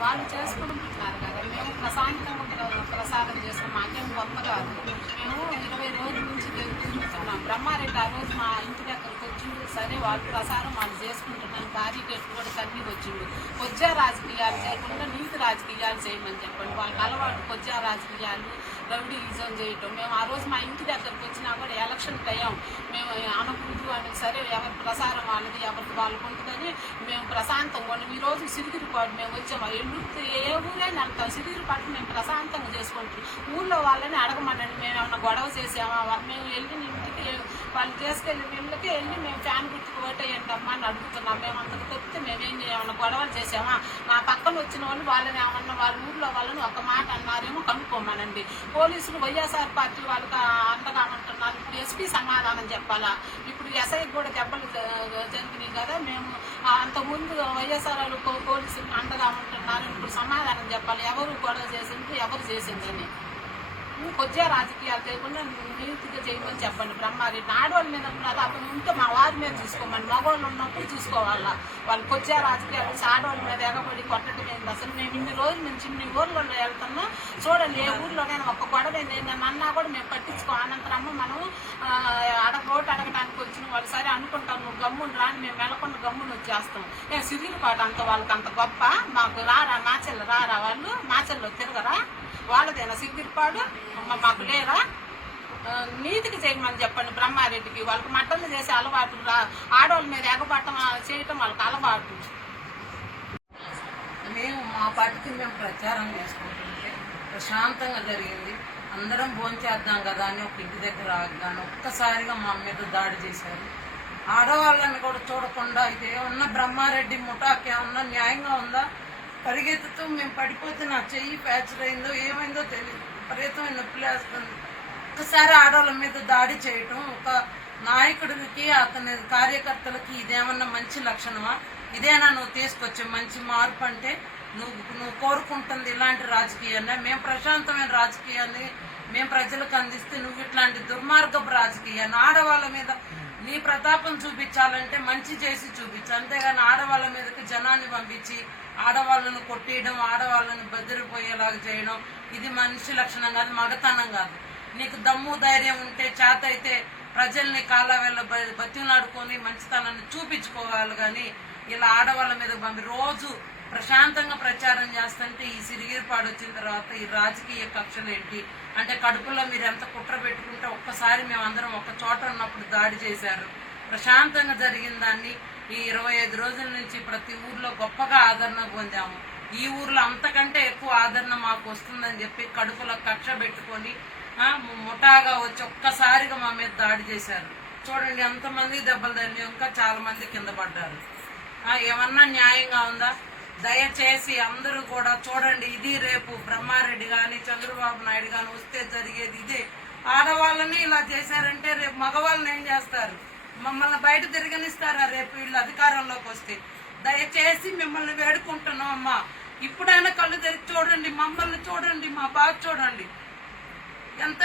వాళ్ళు చేసుకుంటున్నారు కదా. మేము ప్రశాంతంగా ప్రసాదం చేస్తాం. మాకేం గొప్ప కాదు. మేము ఇరవై రోజుల నుంచి తిరుగు- తిరుగుతున్నాం బ్రహ్మారెడ్డి ఆ రోజు మా ఇంటి దగ్గరకు వచ్చిండు. సరే వాళ్ళు ప్రసారం వాళ్ళు చేసుకుంటున్నాను భారీ గెట్టు కూడా తన్ని వచ్చిండు. కొజ్జా రాజకీయాలు చేయకుండా నీతి రాజకీయాలు చేయమని చెప్పండి. వాళ్ళకి అలవాటు కొద్దిగా రాజకీయాలు రౌడీయిజం చేయటం. మేము ఆ రోజు మా ఇంటి దగ్గరకు వచ్చినా కూడా ఎలక్షన్ టైం మేము అనకూడదు అని సరే ఎవరి ప్రసారం అన్నది ఎవరికి వాళ్ళకు ఉంటుందని మేము ప్రశాంతంగా ఉన్నాం. ఈ రోజు సిరిగిరిపాటు మేము వచ్చాము ఎల్లుర్తి ఏ ఊరైనా వెళ్తాం సిరిగిరిపాటు మేము ప్రశాంతంగా చేసుకుంటాం. ఊళ్ళో వాళ్ళని అడగమనండి మేము ఏమన్నా గొడవ చేసామా? మేము వెళ్ళిన ఇంటికి వాళ్ళు తీసుకెళ్ళిన ఇళ్ళకి వెళ్ళి మేము ఫ్యాన్ గుర్తుకు ఓటేయండి అమ్మా అని అడుగుతున్నాం. మేము అంతకు తప్పితే మేమేం ఏమన్నా గొడవలు చేసామా? మా పక్కన వచ్చిన వాళ్ళు వాళ్ళని ఏమన్నా వాళ్ళ ఊళ్ళో వాళ్ళని ఒక మాట అన్నారేమో కనుక్కోమనండి. పోలీసులు వైఎస్ఆర్ పార్టీ వాళ్ళకి అంతగా అంటున్నారు ఇప్పుడు ఎస్పీ సమాధానం చెప్పాలా? ఇప్పుడు ఎస్ఐకి కూడా దెబ్బలు జరిగినాయి కదా మేము అంతకుముందు వైఎస్ఆర్ వాళ్ళు పో- పోలీసులు అండగా ఉంటున్నారు ఇప్పుడు సమాధానం చెప్పాలి. ఎవరు గొడవ చేసింది ఎవరు చేసిందని కొద్దిగా రాజకీయాలు చేయకుండా నీతిగా చేయమని చెప్పండి బ్రహ్మారెడ్డి. ఆడవాళ్ళ మీద ఉన్నది అతను ఉంటే మా వారి మీద చూసుకోమని మగవాళ్ళు ఉన్నప్పుడు చూసుకోవాలా? వాళ్ళు కొద్దిగా రాజకీయాలు ఆడవాళ్ళ మీద ఎగబడి కొట్టడం ఏంది? అసలు మేము ఇన్ని రోజుల నుంచి ఇన్ని ఊర్లలో వెళ్తున్నాం చూడండి ఏ ఊర్లోనైనా ఒక్క గొడవ ఏంటన్నా అన్నా కూడా మేము పట్టించుకో అనంతరమ్మ మనం ఆ, అడగ ఓటు అడగడానికి వచ్చిన వాళ్ళు సరే అనుకుంటాం నువ్వు గమ్మును రాని మేము వెళ్ళకుండా గమ్మును వచ్చేస్తాం. ఏ సిరిగిరిపాటు అంత వాళ్ళకి అంత గొప్ప? మాకు రారా మాచెల్ల రారా వాళ్ళు? మాచెల్లో తిరగరా? వాళ్ళదైనా సిగ్గిరిపాడు అమ్మ మాకు లేరా? నీతికి చేయమని చెప్పండి బ్రహ్మారెడ్డికి. వాళ్ళకి మటన్లు చేసే అలవాటు రా- ఆడవాళ్ళ మీద ఎగబట్టం చేయటం వాళ్ళకి అలవాటు. మేము మా పార్టీకి మేము ప్రచారం చేసుకుంటుంటే ప్రశాంతంగా జరిగింది. అందరం భోంచేద్దాం కదా అని ఒక ఇంటి దగ్గర ఆగాను. ఒక్కసారిగా మా మీద దాడి చేశారు. ఆడవాళ్ళని కూడా చూడకుండా ఇది ఏమన్నా బ్రహ్మారెడ్డి ముఠాకి ఏమన్నా న్యాయంగా ఉందా? పరిగెత్తుతూ మేము పడిపోతే నా చెయ్యి ఫ్యాక్చర్ అయిందో ఏమైందో తెలియదు విపరీతమైన నొప్పి వేస్తుంది ఒకసారి ఆడవాళ్ళ మీద దాడి చేయటం ఒక నాయకుడికి అతని కార్యకర్తలకి ఇదేమన్నా మంచి లక్షణమా? ఇదేనా నువ్వు తీసుకొచ్చే మంచి మార్పు అంటే నువ్వు నువ్వు కోరుకుంటుంది ఇలాంటి రాజకీయాన్ని. మేము ప్రశాంతమైన రాజకీయాన్ని మేము ప్రజలకు అందిస్తే నువ్వు ఇట్లాంటి దుర్మార్గపు రాజకీయాన్ని. ఆడవాళ్ళ మీద నీ ప్రతాపం చూపించాలంటే మంచి చేసి చూపించు. అంతేగాని ఆడవాళ్ళ మీదకి జనాన్ని పంపించి ఆడవాళ్ళను కొట్టేయడం ఆడవాళ్ళను బెదిరిపోయేలాగా చేయడం ఇది మనిషి లక్షణం కాదు మగతనం కాదు. నీకు దమ్ము ధైర్యం ఉంటే చేత అయితే ప్రజల్ని కాళ్ళ వెళ్ళ బతిలాడుకొని మంచితనాన్ని చూపించుకోవాలి కానీ ఇలా ఆడవాళ్ళ మీద పంపి. రోజు ప్రశాంతంగా ప్రచారం చేస్తుంటే ఈ సిరిగిరిపాడు వచ్చిన తర్వాత ఈ రాజకీయ కక్షలు ఏంటి? అంటే కడుపులో మీరు ఎంత కుట్ర పెట్టుకుంటే ఒక్కసారి మేమందరం ఒక చోట ఉన్నప్పుడు దాడి చేశారు. ప్రశాంతంగా జరిగిన దాన్ని ఈ ఇరవై ఐదు రోజుల నుంచి ప్రతి ఊర్లో గొప్పగా ఆదరణ పొందాము. ఈ ఊర్లో అంతకంటే ఎక్కువ ఆదరణ మాకు వస్తుందని చెప్పి కడుపులో కక్ష పెట్టుకొని ముఠాగా వచ్చి ఒక్కసారిగా మా మీద దాడి చేశారు. చూడండి ఎంతమంది దెబ్బలు తగిలి ఇంకా చాలా మంది కింద పడ్డారు. ఏమన్నా న్యాయంగా ఉందా? దయచేసి అందరూ కూడా చూడండి ఇది రేపు బ్రహ్మారెడ్డి కానీ చంద్రబాబు నాయుడు కానీ వస్తే జరిగేది ఇదే. ఆడవాళ్ళని ఇలా చేశారంటే రేపు మగవాళ్ళని ఏం చేస్తారు? మమ్మల్ని బయట తిరగనిస్తారా రేపు వీళ్ళు అధికారంలోకి వస్తే? దయచేసి మిమ్మల్ని వేడుకుంటున్నాం అమ్మా. ఇప్పుడైనా కళ్ళు తెరిచి చూడండి మమ్మల్ని చూడండి మా బాధ చూడండి. ఎంత